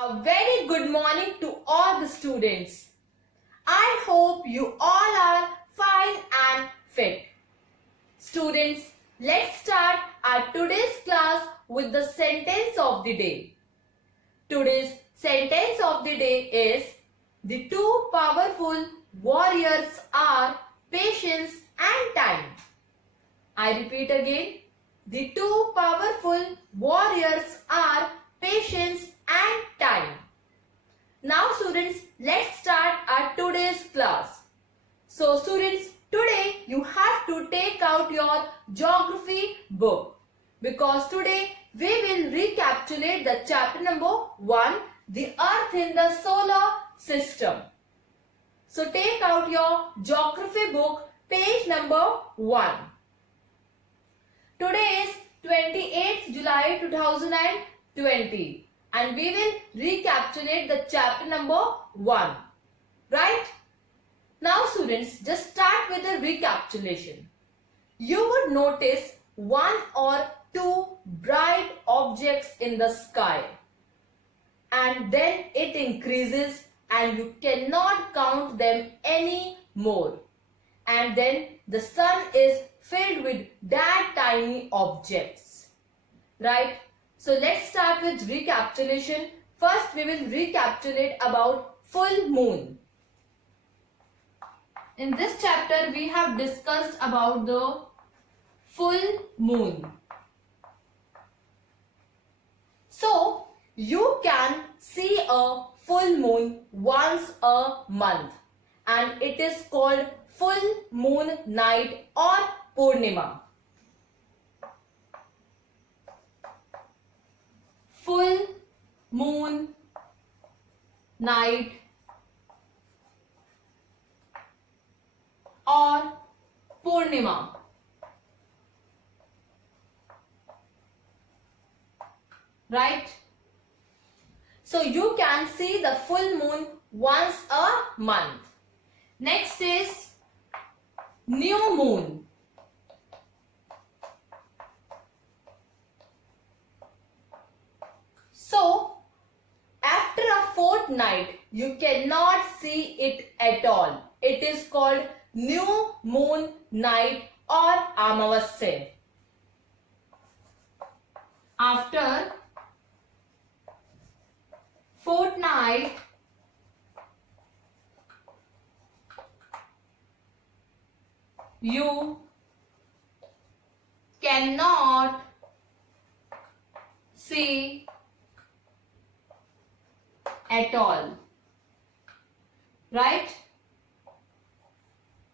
A very good morning to all the students. I hope you all are fine and fit. Students, let's start our today's class with the sentence of the day. Today's sentence of the day is, the two powerful warriors are patience and time. I repeat again, the two powerful warriors are patience and time. Now students, let's start our today's class. So students, today you have to take out your geography book because today we will recapitulate the chapter number 1, the Earth in the solar system. So take out your geography book, page number 1. Today is 28th July 2020 and we will recapitulate the chapter number 1. Right? Now students, just start with the recapitulation. You would notice one or two bright objects in the sky and then it increases and you cannot count them anymore. And then the sun is filled with that tiny objects. Right? So let's start with recapitulation. First we will recapitulate about full moon. In this chapter we have discussed about the full moon. So you can see a full moon once a month and it is called full moon night or Purnima. Full moon night or Purnima. Right? So you can see the full moon once a month. Next is new moon. So after a fortnight you cannot see it at all. It is called new moon night or Amavasya. After fortnight you cannot see at all. Right?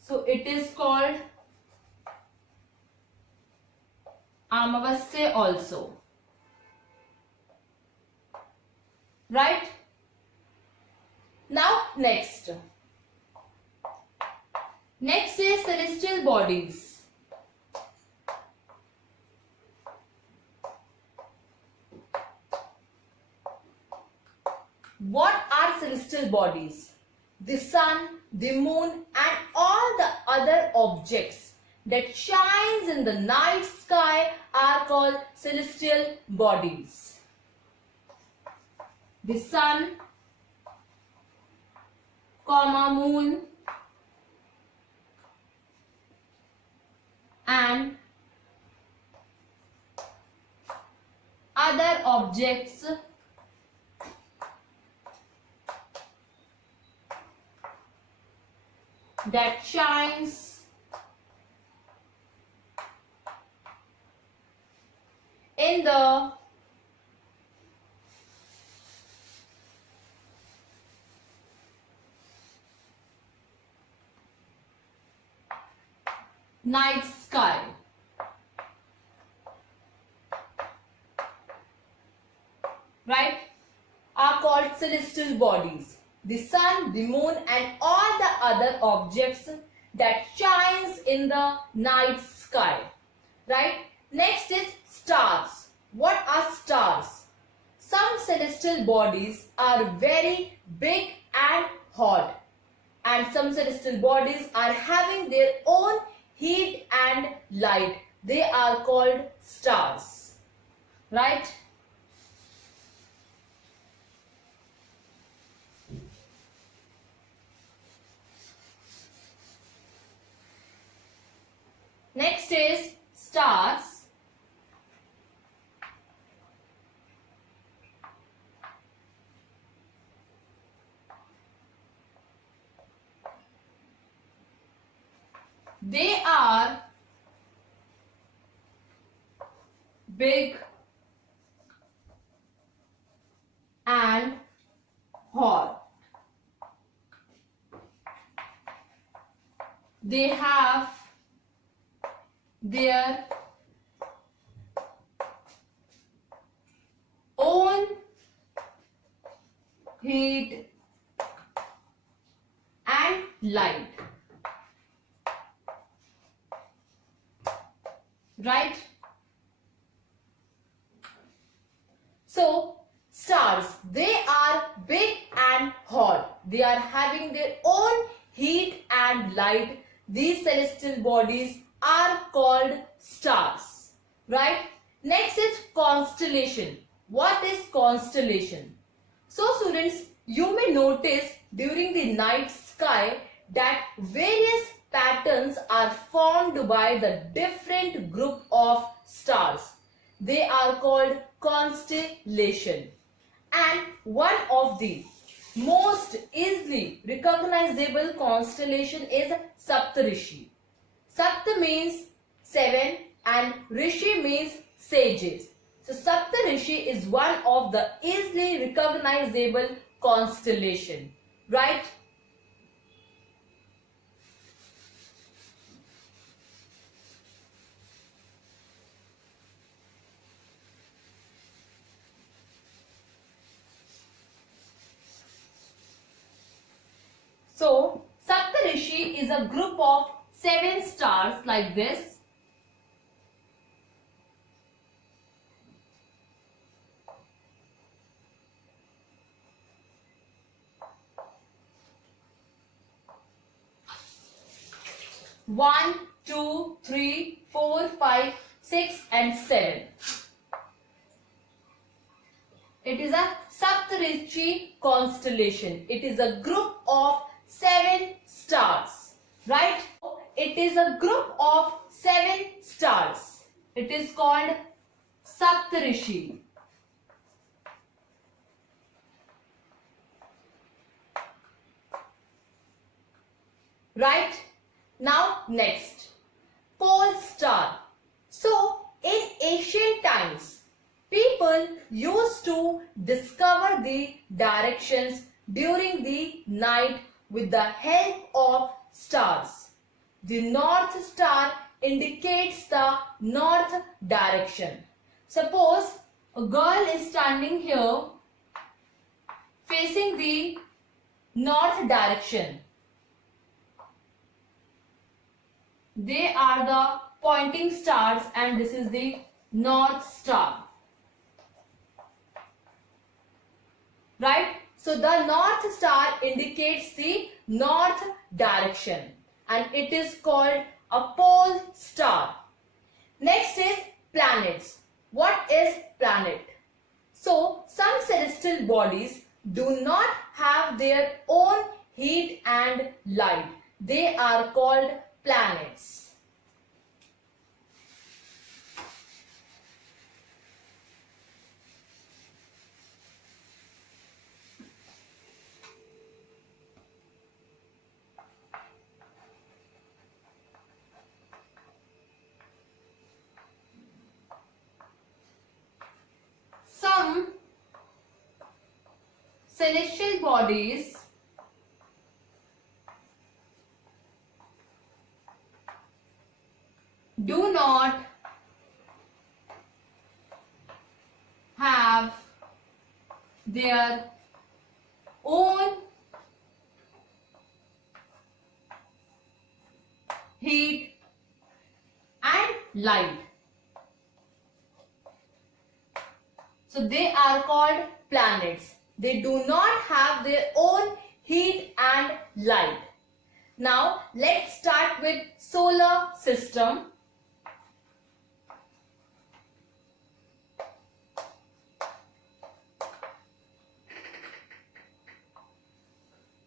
So it is called Amavasya also. Right? Now next. Next is celestial bodies. What are celestial bodies? The sun, the moon and all the other objects that shines in the night sky are called celestial bodies. The sun, moon and other objects that shines in the night sky. Right? Are called celestial bodies. The sun, the moon and all the other objects that shines in the night sky. Right? Next is stars. What are stars? Some celestial bodies are very big and hot. And some celestial bodies are having their own heat and light. They are called stars. Right? Next is stars. They are big and hot. They have their own heat and light. Right? So, stars, they are big and hot. They are having their own heat and light. These celestial bodies are called stars. Right? Next is constellation. What is constellation? So, students, you may notice during the night sky that various patterns are formed by the different group of stars. They are called constellation. And one of the most easily recognizable constellation is Saptarishi. Sapta means 7 and Rishi means sages. So Saptarishi is one of the easily recognizable constellation. Right? So, Saptarishi is a group of 7 stars like this. One, 2, 3, 4, 5, 6 and 7. It is a Saptarishi constellation. It is a group of 7 stars. Right? It is a group of 7 stars. It is called Saptarishi. Right? Now next, pole star. So in ancient times, people used to discover the directions during the night with the help of stars. The North Star indicates the north direction. Suppose a girl is standing here facing the north direction. They are the pointing stars and this is the North Star. Right? So the North Star indicates the north direction and it is called a pole star. Next is planets. What is planet? So some celestial bodies do not have their own heat and light. They are called planets. Some celestial bodies do not have their own heat and light. So they are called planets. They do not have their own heat and light. Now let's start with solar system.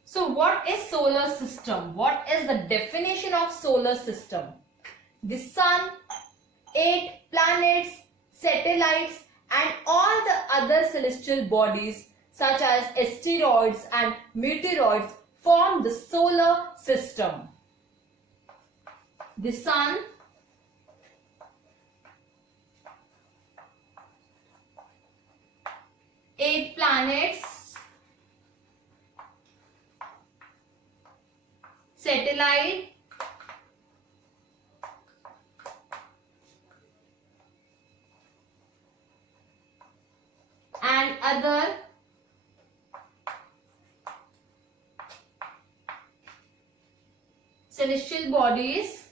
So what is solar system? What is the definition of solar system? the sun, 8 planets, satellites and all the other celestial bodies such as asteroids and meteoroids form the solar system. The sun, eight planets, satellite, and other celestial bodies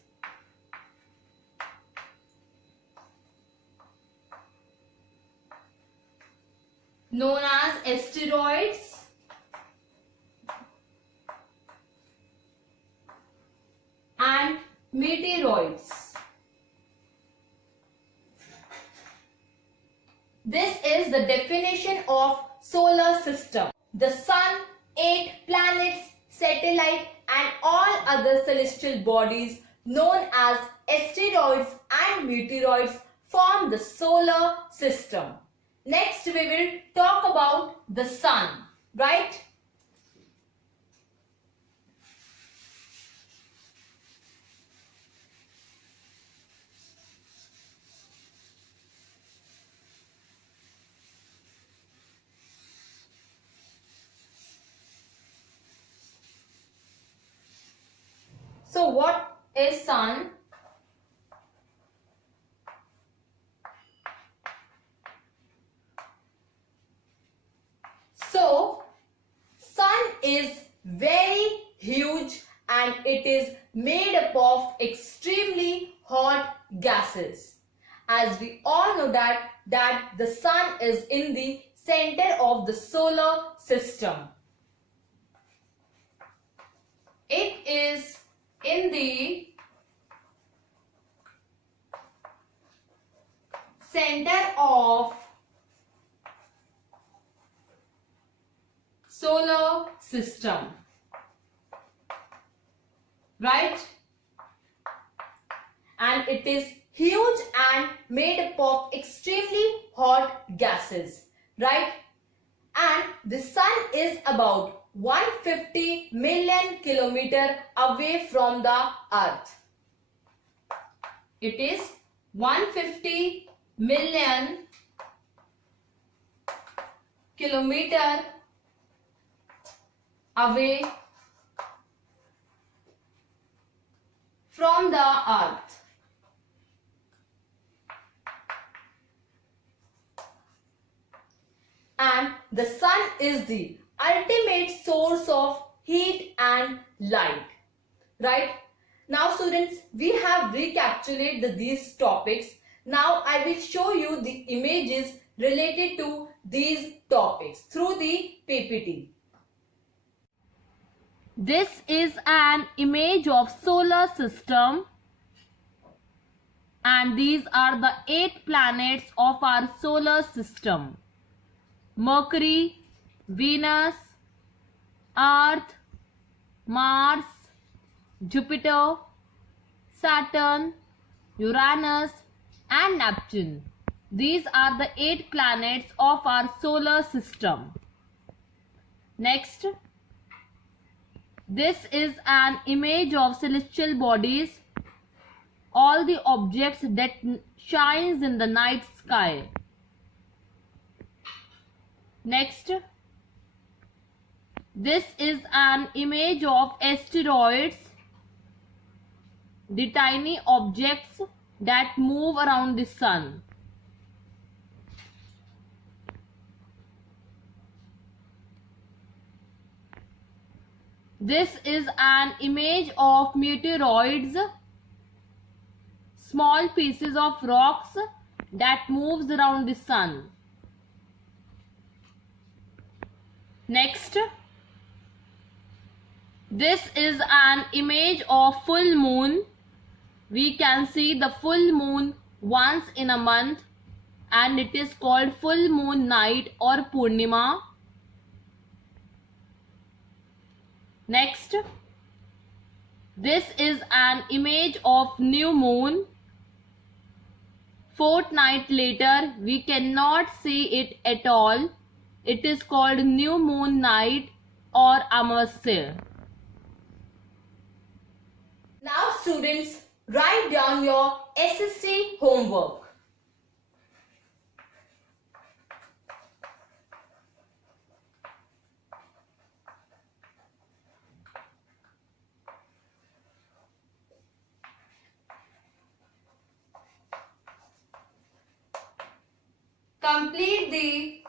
known as asteroids and meteoroids. This is the definition of solar system. The sun, 8 planets, satellite and all other celestial bodies known as asteroids and meteoroids form the solar system. Next we will talk about the sun, right? So what is sun? So sun is very huge and it is made up of extremely hot gases. As we all know that the sun is in the center of the solar system. It is in the center of solar system, right? And it is huge and made up of extremely hot gases, right? And the sun is about 150 million kilometers away from the earth. It is 150 million kilometers away from the earth. And the sun is the ultimate source of heat and light, right? Now students, we have recapitulated these topics. Now I will show you the images related to these topics through the PPT. This is an image of solar system and these are the 8 planets of our solar system: Mercury, Venus, Earth, Mars, Jupiter, Saturn, Uranus and Neptune. These are the 8 planets of our solar system. Next, this is an image of celestial bodies, all the objects that shines in the night sky. Next, this is an image of asteroids, the tiny objects that move around the sun. This is an image of meteoroids, small pieces of rocks that moves around the sun. Next, this is an image of full moon. We can see the full moon once in a month and it is called full moon night or Purnima. Next, This is an image of new moon. Fortnight later, we cannot see it at all. It is called new moon night or Amasya. Now students, write down your SST homework. Complete the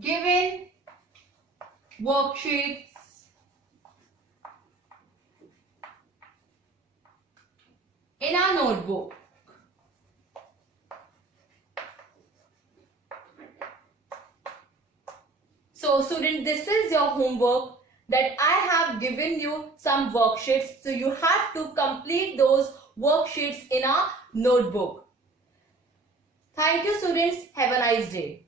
given worksheets in our notebook. So student, this is your homework that I have given you some worksheets. So you have to complete those worksheets in our notebook. Thank you students. Have a nice day.